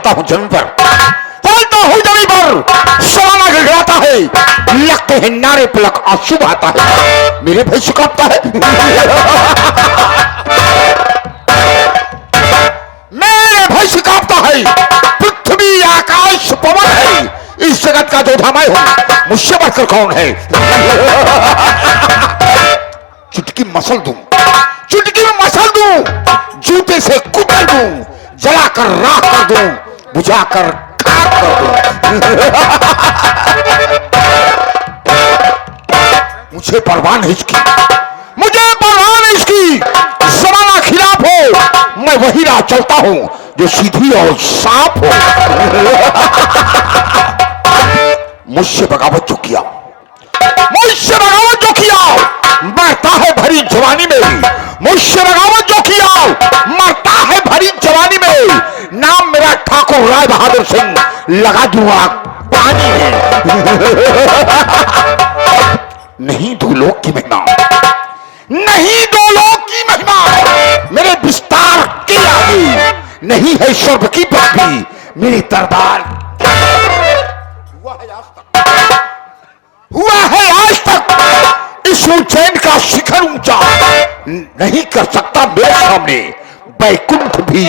पड़ता हूँ जमीन पर, पलता हूँ जमीन पर, सालाना गिड़गिड़ाता है, लगते हैं नारे पलक आंसू बहाता है, मेरे भाई से कांपता है। मेरे भाई से कांपता है, पृथ्वी आकाश पवन है, इस जगत का जो धामा हूं, मुझसे बढ़कर कौन है। चुटकी मसल दूं, चुटकी में मसल दूं, जूते से कुचल दूं, जलाकर राख कर दूं, बुझाकर खाक कर दूं। मुझे परवाह नहीं इसकी, मुझे परवाह नहीं इसकी, जमाना खिलाफ हो, मैं वही राह चलता हूं जो सीधी और साफ हो। मुझसे बगावत जो किया, मुझसे बगावत जो किया, मरता है भरी जवानी में, मुझसे बगावत जो किया, मरता है भरी जवानी में, नाम मेरा ठाकुर राय बहादुर सिंह, लगा दूंगा पानी में। नहीं दो लोग की महिमा, नहीं दो लोग की महिमा, मेरे विस्तार के आगे नहीं है स्वर्ग की पदवी, मेरी दरबार हुआ है आज तक, इस उज्जैन का शिखर ऊंचा नहीं कर सकता मेरे सामने बैकुंठ भी।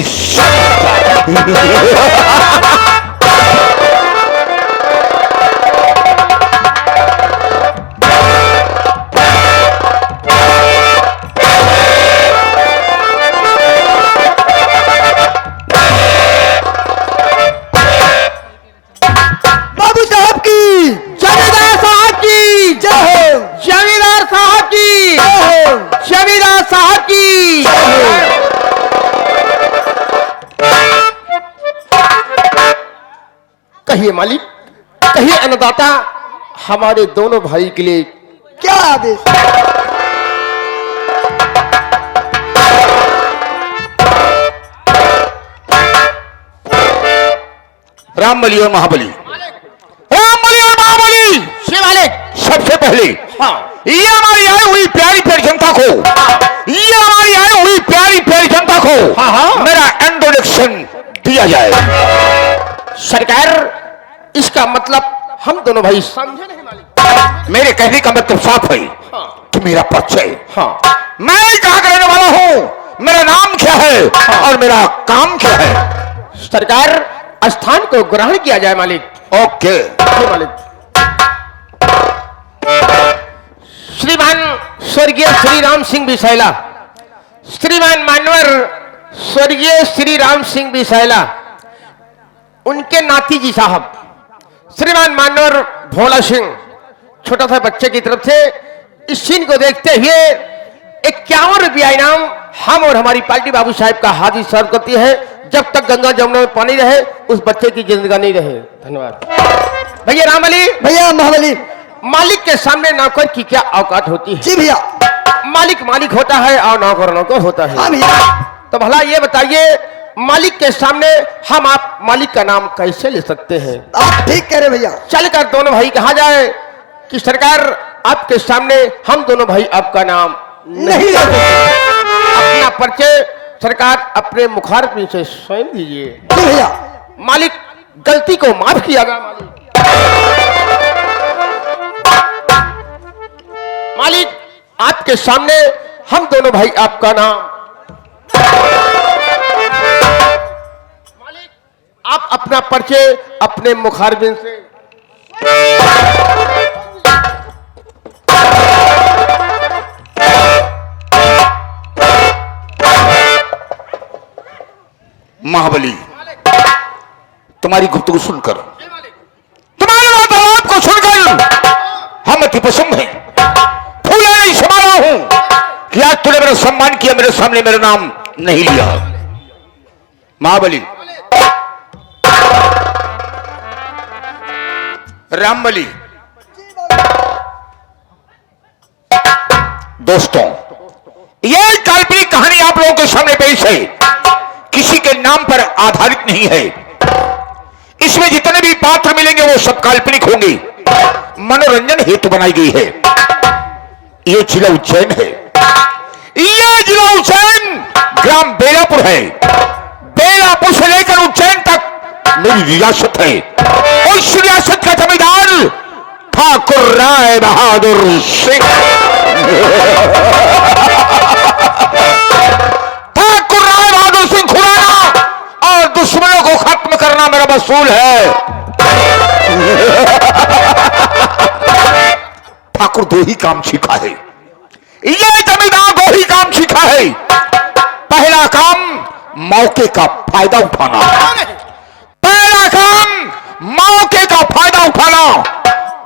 कहिए मालिक, कहिए अन्नदाता, हमारे दोनों भाई के लिए क्या आदेश। रामबली और महाबली, रामबली और महाबली, श्री मालिक, सबसे पहले हाँ, ये हमारी आई हुई प्यारी प्यारी जनता को, ये हमारी आई हुई प्यारी प्यारी जनता को हाँ, हाँ, मेरा इंट्रोडक्शन दिया जाए। सरकार, इसका मतलब हम दोनों भाई समझे नहीं मालिक। मेरे कहने का मतलब साफ है हाँ, कि मेरा परिचय, हाँ, मैं कहां का रहने वाला हूं, मेरा नाम क्या है और मेरा काम क्या है। सरकार, स्थान को ग्रहण किया जाए मालिक। ओके मालिक। श्रीमान स्वर्गीय श्री राम सिंह बिसायला, श्रीमान मानवर स्वर्गीय श्री राम सिंह बिसायला, उनके नाती जी साहब श्रीमान मानवर भोला सिंह, छोटा सा बच्चे की तरफ से इस सीन को देखते हुए 51 रुपया इनाम हम और हमारी पार्टी बाबू साहब का हाजिर सर्व करती है। जब तक गंगा जमुना में पानी रहे, उस बच्चे की जिंदगानी रहे। धन्यवाद। भैया राम अली, भैया महाबली, मालिक के सामने नौकर की क्या औकात होती है। जी भैया, मालिक मालिक होता है और नौकर नौकर होता है। हाँ भैया। तो भला ये बताइए, मालिक के सामने हम आप मालिक का नाम कैसे ले सकते हैं। आप ठीक कह रहे भैया। चलकर दोनों भाई कहा जाए कि सरकार, आपके सामने हम दोनों भाई आपका नाम नहीं ले सकते। अपना परिचय सरकार अपने मुखारबिन से स्वयं दीजिए। जी भैया। मालिक, गलती को माफ किया गया। मालिक, आपके सामने हम दोनों भाई आपका नाम। मालिक, आप अपना परिचय अपने मुखारबिन से। महाबली, तुम्हारी गुफ्तगू सुनकर, तुम्हारे वार्तालाप को सुनकर हम अति प्रसन्न हैं। फूला नहीं समा रहा हूं कि आज तूने मेरा सम्मान किया, मेरे सामने मेरा नाम नहीं लिया। महाबली, रामबली, दोस्तों, यह काल्पनिक कहानी आप लोगों के सामने पेश है, किसी के नाम पर आधारित नहीं है। इसमें जितने भी पात्र मिलेंगे वो सब काल्पनिक होंगे, मनोरंजन हेतु बनाई गई है। ये जिला उज्जैन है, ये जिला उज्जैन ग्राम बेलापुर है। बेलापुर से लेकर उज्जैन तक मेरी रियासत है। उस रियासत का जमींदार ठाकुर राय बहादुर सिंह। ठाकुर राय बहादुर सिंह खुराना और दुश्मनों को खत्म करना मेरा मसूल है। ठाकुर दो ही काम सीखा है, ये जमींदार दो ही काम सीखा है। पहला काम मौके का फायदा उठाना, पहला काम मौके का फायदा उठाना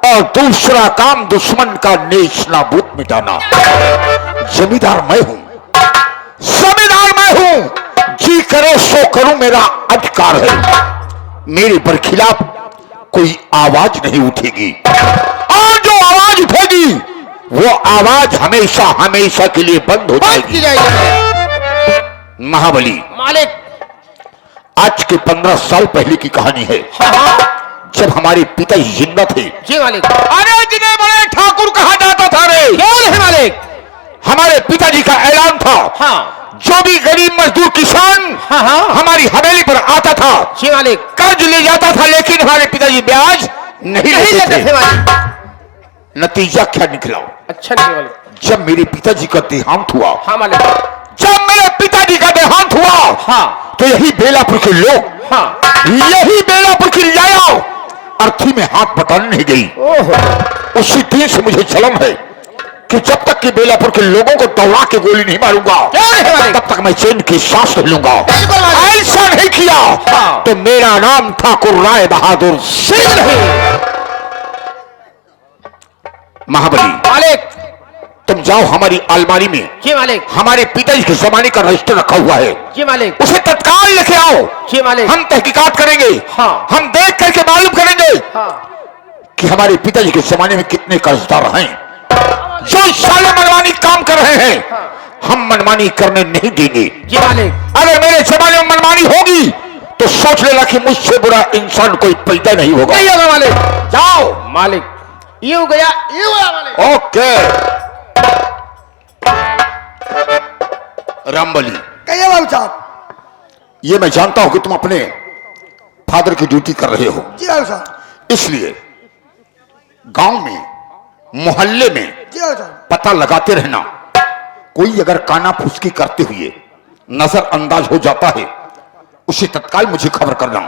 और दूसरा काम दुश्मन का नेश नाबूद मिटाना। जमींदार मैं हूं, जमींदार मैं हूं, जी करे सो करूं, मेरा अधिकार है। मेरे पर खिलाफ कोई आवाज नहीं उठेगी और जो आवाज उठेगी वो आवाज हमेशा हमेशा के लिए बंद हो जाएगी। महाबली मालिक, आज के 15 साल पहले की कहानी है। जब हमारे पिता जिंदा थे। जी मालिक। अरे जिन्हें बड़े ठाकुर कहा जाता था रे, कौन है मालिक? हमारे पिताजी का ऐलान था। हाँ जो भी गरीब मजदूर किसान हमारी हवेली पर आता था, जी मालिक, कर्ज ले जाता था, लेकिन हमारे पिताजी ब्याज नहीं लेते थे। मालिक। नतीजा क्या निकला? अच्छा नहीं मालिक। जब मेरे पिताजी का देहांत हुआ, हाँ मालिक, जब मेरे पिताजी का देहांत हुआ, हाँ, तो यही बेलापुर के लोग, हाँ, यही बेलापुर की लाया अर्थी में हाथ बटाने नहीं गई। ओहो, उसी दिन से मुझे जलन है कि जब तक कि बेलापुर के लोगों को दौड़ा के गोली नहीं मारूंगा, तब तक मैं चैन की सांस नहीं लूंगा। ऐसा नहीं किया तो मेरा नाम ठाकुर राय बहादुर सिंह नहीं। महाबली मालिक, तुम जाओ हमारी अलमारी में, जी मालिक, हमारे पिताजी के जमाने का रजिस्टर रखा हुआ है, जी मालिक, उसे तत्काल लेके आओ। जी मालिक। हम तहकीकात करेंगे। हाँ। हम देख करके मालूम करेंगे हाँ, कि हमारे पिताजी के जमाने में कितने कर्जदार हैं जो साले मनमानी काम कर रहे हैं। हम मनमानी करने नहीं देंगे। जी मालिक। अगर मेरे जमाने में मनमानी होगी तो सोच लेना कि मुझसे बुरा इंसान कोई पैदा नहीं होगा। नहीं होगा मालिक। जाओ मालिक, यूं गया मालिक। ओके। रामबली, कहिए बाबू साहब। ये मैं जानता हूं कि तुम अपने फादर की ड्यूटी कर रहे हो, जी बाबू साहब। इसलिए गांव में, मोहल्ले में जी बाबू साहब। पता लगाते रहना। कोई अगर काना फुसकी करते हुए नजर अंदाज हो जाता है, उसे तत्काल मुझे खबर करना।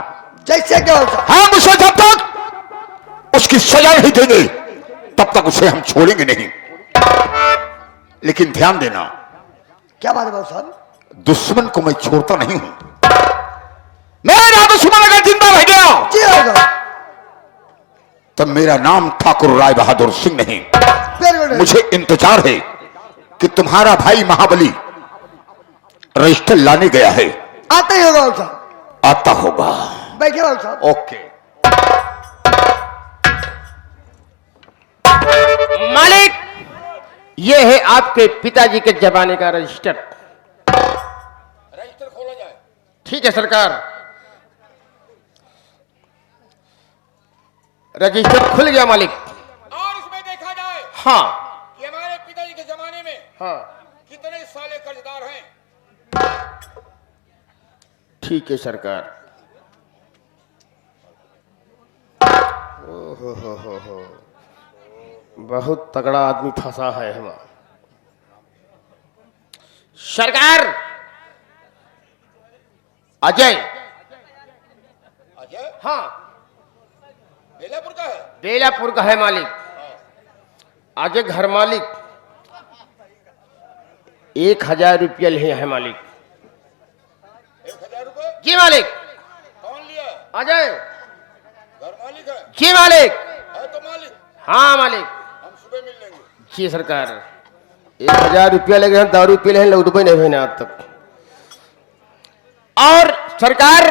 जैसे क्या बाबू साहब। हम उसे जब तक उसकी सजा नहीं देंगे तब तक उसे हम छोड़ेंगे नहीं। लेकिन ध्यान देना, क्या बात है बाबू साहब? दुश्मन को मैं छोड़ता नहीं हूं। मेरा दुश्मन अगर जिंदा रह गया जी बाबू साहब। तब मेरा नाम ठाकुर राय बहादुर सिंह नहीं। Very good. मुझे इंतजार है कि तुम्हारा भाई महाबली रजिस्टर लाने गया है। आता ही होगा बाबू साहब। आता होगा। बैठिए बाबू साहब। ओके। मालिक, ये है आपके पिताजी के जमाने का रजिस्टर। रजिस्टर खोला जाए। ठीक है सरकार। रजिस्टर खुल गया मालिक। और इसमें देखा जाए हाँ कि हमारे पिताजी के जमाने में हाँ, कितने साले कर्जदार हैं। ठीक है सरकार। हो। बहुत तगड़ा आदमी फंसा है हम सरकार। अजय। अजय हाँ, बेलापुर का है। बेलापुर का है मालिक। अजय घर मालिक 1000 रुपया लिए है मालिक। 1000 रुपए? जी मालिक। कौन लिया? अजय। घर मालिक है? जी मालिक। है तो मालिक। हाँ मालिक। हम सुबह मिल लेंगे। जी सरकार। 1000 रुपया लगे हैं, दारू पी ले हैं, लौट नहीं हुए आज तक। और सरकार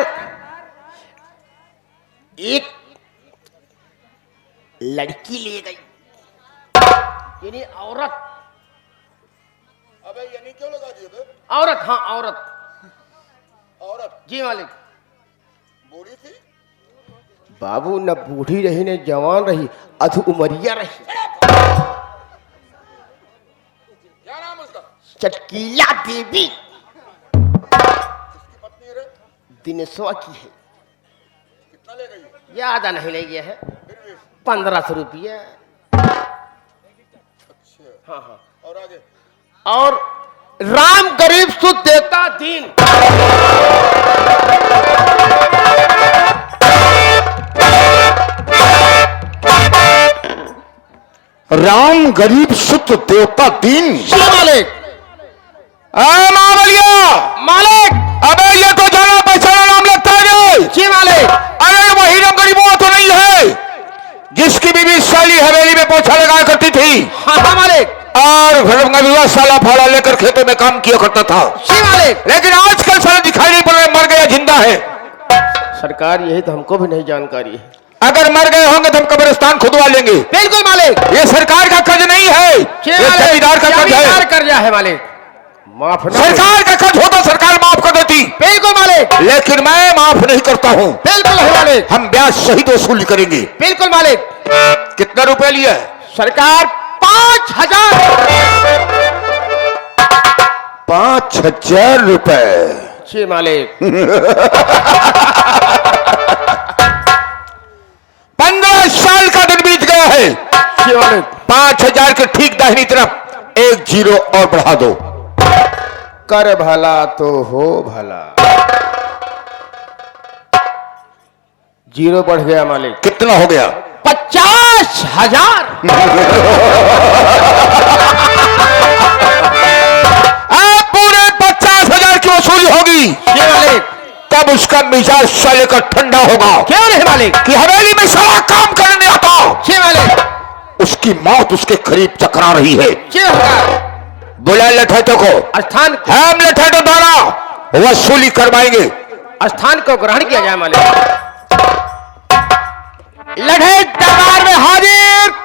एक लड़की ले गई, यानी औरत। अबे ये नहीं क्यों लगा दिए बे? औरत, हाँ औरत। औरत जी मालिक। बूढ़ी थी? बाबू न बूढ़ी रही न जवान रही, अधु उमरिया रही। क्या नाम उसका? चटकीला देवी। किसकी पत्नी रे? दिनेशवा की है। ज्यादा नहीं ले गया है, 1500 रुपये। हाँ हाँ, और आगे? और राम गरीब सुध देता दीन। राम गरीब सुत देवता दीन। जी मालिक। मावलिया मालिक। अबे ये तो जाना पहचाना नाम लगता है। जी मालिक। अरे वही राम गरीब वो तो नहीं है जिसकी बीवी साली हवेली में पोछा लगाया करती थी। हाँ हाँ मालिक। और घर में विवाह साला फाड़ा लेकर खेतों में काम किया करता था। जी मालिक। लेकिन आजकल साला दिखाई नहीं पड़ रहा, मर गया जिंदा है। सरकार यही तो हमको भी नहीं जानकारी है। अगर मर गए होंगे तो हम कब्रिस्तान खुदवा लेंगे। बिल्कुल मालिक। ये सरकार का कर्ज नहीं है, ये जमींदार का कर्ज है। कर्जा है मालिक, माफ ना। सरकार का कर्ज होता सरकार माफ कर देती। बिल्कुल मालिक। लेकिन मैं माफ नहीं करता हूँ। बिल्कुल है मालिक। हम ब्याज सहित वसूल करेंगे। बिल्कुल मालिक। कितना रुपए लिया है? सरकार 5000। 5000 रुपए। जी मालिक। 15 साल का दिन बीत गया है। जी मालिक। 5000 के ठीक दाहिनी तरफ 1 जीरो और बढ़ा दो। कर भला तो हो भला। 0 बढ़ गया मालिक। कितना हो गया? 50,000। अब पूरे 50,000 की वसूली होगी। जी मालिक। तब उसका मिजाज साले का ठंडा होगा। क्यों नहीं मालिक? कि हवेली में साला काम करने आता। जी मालिक। उसकी मौत उसके करीब चकरा रही है। जी होगा। बुला लठैतों को। स्थान हम लठैतों द्वारा वसूली करवाएंगे। स्थान को ग्रहण किया जाए मालिक। लठैत दरबार में हाजिर।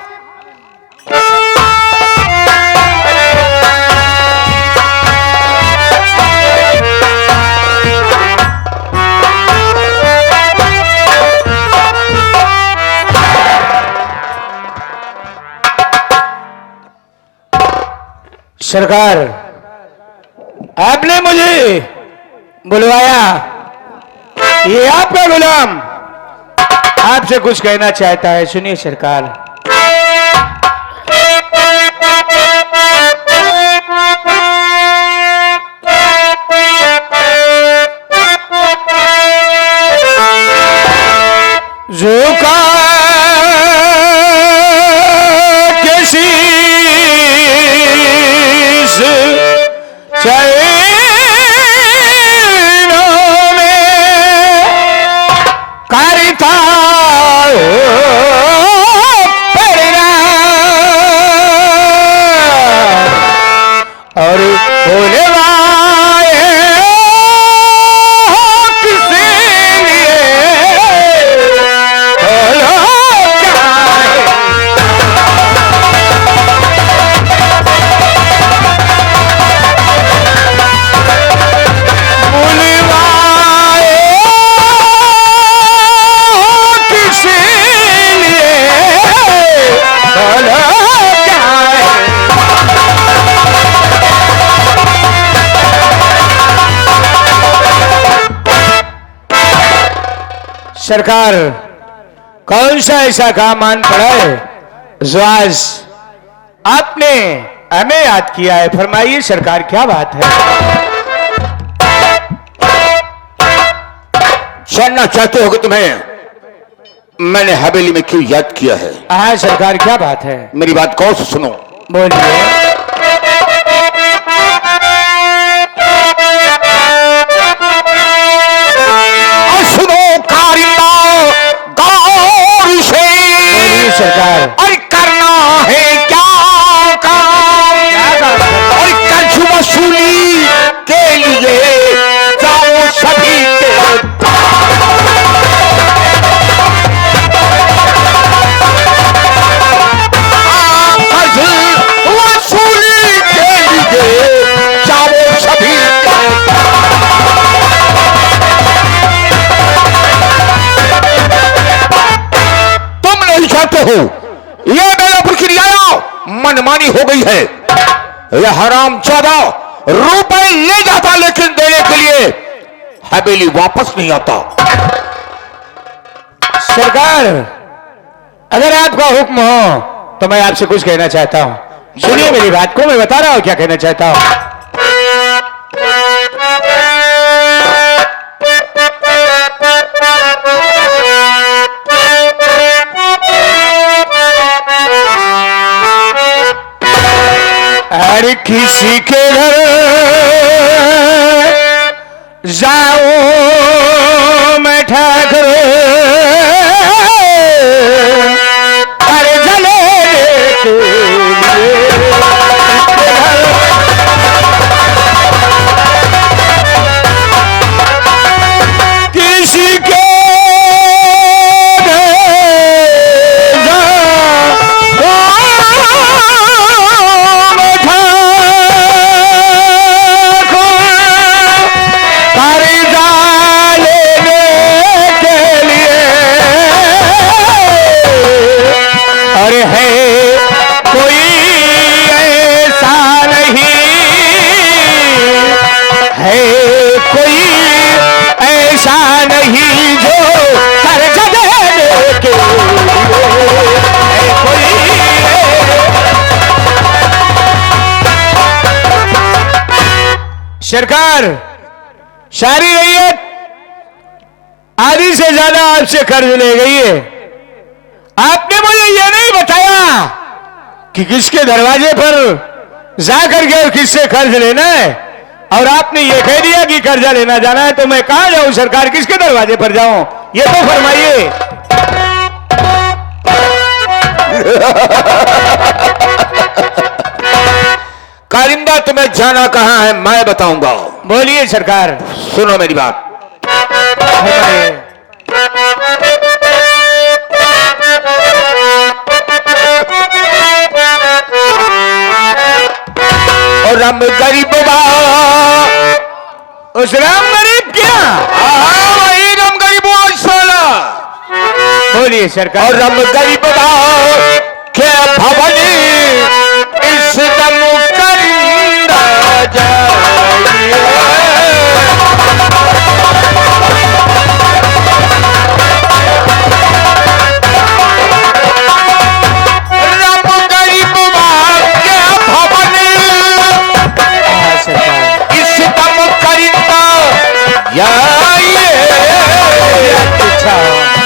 सरकार, आपने मुझे बुलवाया। ये आपका गुलाम आपसे कुछ कहना चाहता है, सुनिए सरकार। झुका किसी और बोले वाए किसी लिए बोलो क्या है। बुलवाए किसी लिए बोलो क्या है। सरकार, कौन सा ऐसा काम आन पड़ा है जो आज आपने हमें याद किया है? फरमाइए सरकार, क्या बात है? जानना चाहते हो कि तुम्हें मैंने हवेली में क्यों याद किया है? हाँ सरकार, क्या बात है? मेरी बात गौर से सुनो। बोलिए। सरकार, और करना है क्या काम? और कर्ज वसूली के लिए जाओ सभी के। कर्ज वसूली के लिए जाओ सभी के। तुम नहीं चाहते हो यह बेलापुर की रियाया मनमानी हो गई है। यह हराम 14 रुपए ले जाता लेकिन देने के लिए हवेली वापस नहीं आता। सरकार, अगर आपका हुक्म हो तो मैं आपसे कुछ कहना चाहता हूँ। सुनिए मेरी बात को, मैं बता रहा हूँ क्या कहना चाहता हूँ। हर किसी के घर जाऊं मैं ठाकुर, अरे जले के लिए किसी के सरकार, सारी रैयत आधी से ज्यादा आपसे कर्ज ले गई है। आपने मुझे यह नहीं बताया कि किसके दरवाजे पर जाकर के और किससे कर्ज लेना है, और आपने ये कह दिया कि कर्जा लेना जाना है, तो मैं कहां जाऊं सरकार, किसके दरवाजे पर जाऊं, ये तो फरमाइए। कारिंदा, तुम्हें जाना कहां है मैं बताऊंगा। बोलिए सरकार। सुनो मेरी बात। और राम गरीब उस राम गरीब क्या? वही राम गरीब साला। बोलिए सरकार। और राम गरीब क्या भवनी इस दम करिंदा जाइए। राम गरीब क्या भवनी इस दम करिंदा जाइए।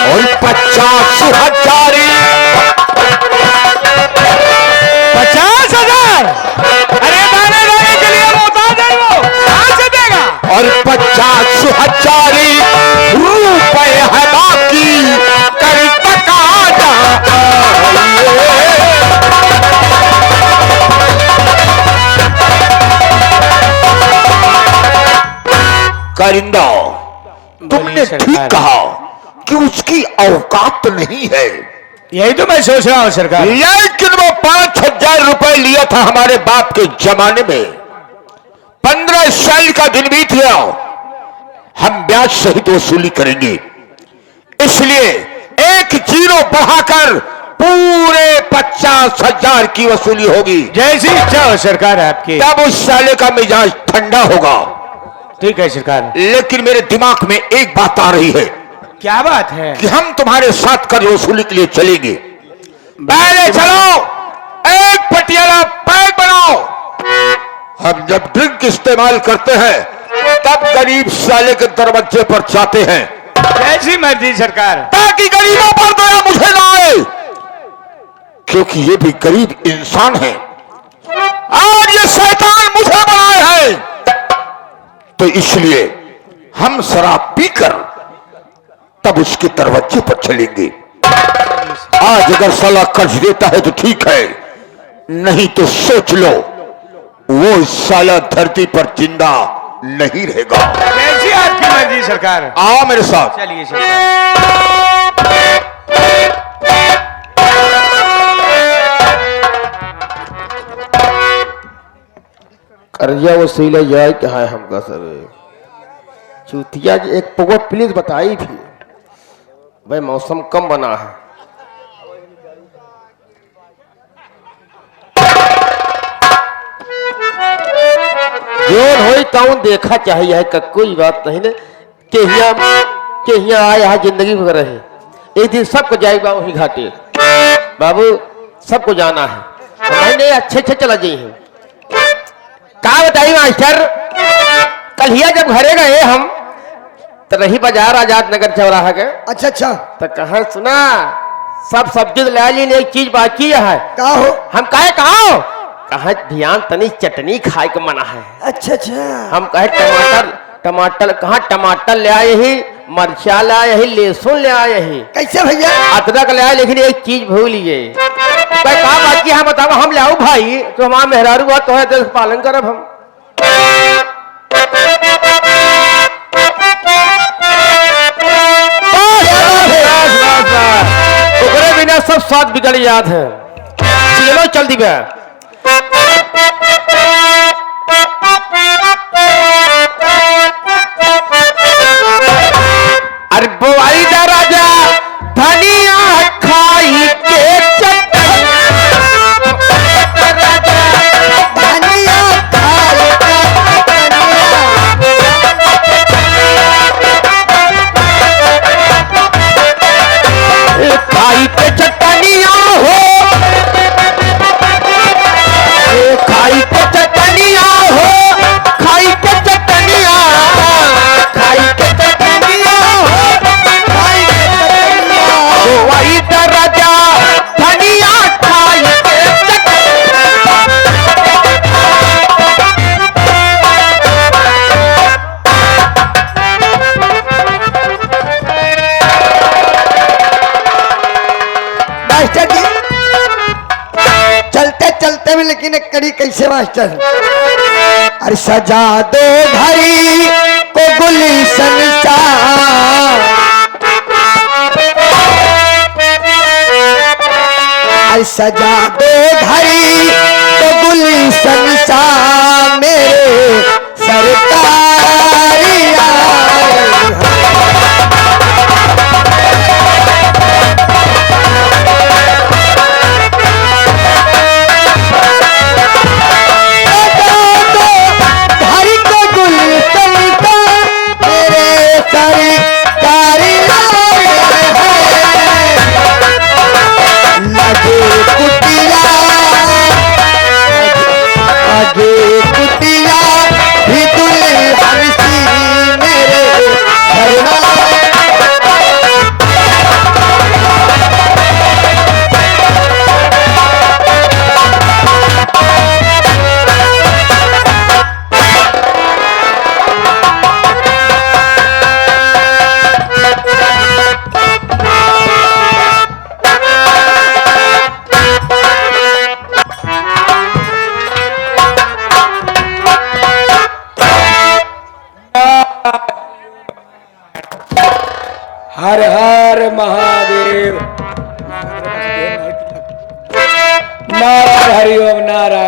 और 50,000 50,000? अरे दाने दाने के लिए मोहताज है वो, कहां से देगा? और 50,000 रुपए है बाकी कर तकाजा। कारिंदा, तुमने ठीक कहा कि उसकी औकात नहीं है। यही तो मैं सोच रहा हूं सरकार। लेकिन वो 5,000 रुपए लिया था हमारे बाप के जमाने में। 15 साल का दिन बीत गया, हम ब्याज सहित वसूली करेंगे, इसलिए एक जीरो बढ़ाकर पूरे 50,000 की वसूली होगी। जैसी इच्छा हो सरकार आपकी। तब उस साले का मिजाज ठंडा होगा। ठीक है सरकार। लेकिन मेरे दिमाग में एक बात आ रही है। क्या बात है? कि हम तुम्हारे साथ कर्ज वसूली के लिए चलेंगे। पहले चलो, एक पटियाला पैक बनाओ। हम जब ड्रिंक इस्तेमाल करते हैं तब गरीब साले के दरवाजे पर जाते हैं। जैसी मर्जी सरकार। ताकि गरीबों पर दया मुझे ना आए, क्योंकि ये भी गरीब इंसान है और ये शैतान मुझे बनाए हैं। तो इसलिए हम शराब पीकर तब उसके दरवाजे पर चलेंगे। आज अगर साला कर्ज देता है तो ठीक है, नहीं तो सोच लो वो साला धरती पर जिंदा नहीं रहेगा। जैसी आपकी मर्जी सरकार। आओ मेरे साथ। चलिए सरकार। कर्जा वसूला जाए कहा है हमका सर। चूतिया की एक पगो प्लीज बताई थी भाई, मौसम कम बना है। जोन हो ताऊन देखा चाहिए है, कोई बात नहीं ने के हिया आया है जिंदगी भर रहे। एक दिन सबको जाएगा वही घाटे। बाबू सबको जाना है, मैंने अच्छे चला जाइए। क्या बताइए मास्टर, कल ही जब घरे गए हम तो रही बाजार आजाद नगर चौराहा के, अच्छा अच्छा, तो कहा सुना सब सब्जी तो ले ली, एक चीज बाकी है। का हो? हम कहे कहा ध्यान तनी चटनी खाए के मना है। अच्छा अच्छा, हम कहे टमाटर कहा टमाटर ले आए ही, मरचा ले आए ही, लहसुन ले आए ही, कैसे भैया? अदरक ले आए, लेकिन एक चीज भूलिए। कहा बाकी है बताओ, हम ले आओ भाई, तो हमारा मेहरारू हुआ तो है तो पालन करब हम। ओकरे बिना सब स्वाद बिगड़ याद है। चलो चल दी बे। अरे बोआई दा राजा धनिया खाई के धनिया खाए खाई के चटनिया हो, खाई के चटनिया हो, खाई के चटनिया, खाई के चटनिया हो, खाई के चटनिया हो, वही राजा धनिया खाई के मास्टर जी, चलते चलते में लेकिन एक कड़ी कैसे मास्टर? अरे सजा दो घड़ी को गुलशन सा, अरे सजा दो घड़ी को गुलशन सा, मेरे सरकारी कुटिया भी दुल्हन सी मेरे हर हर महादेव। नारायण हरिओम नारायण।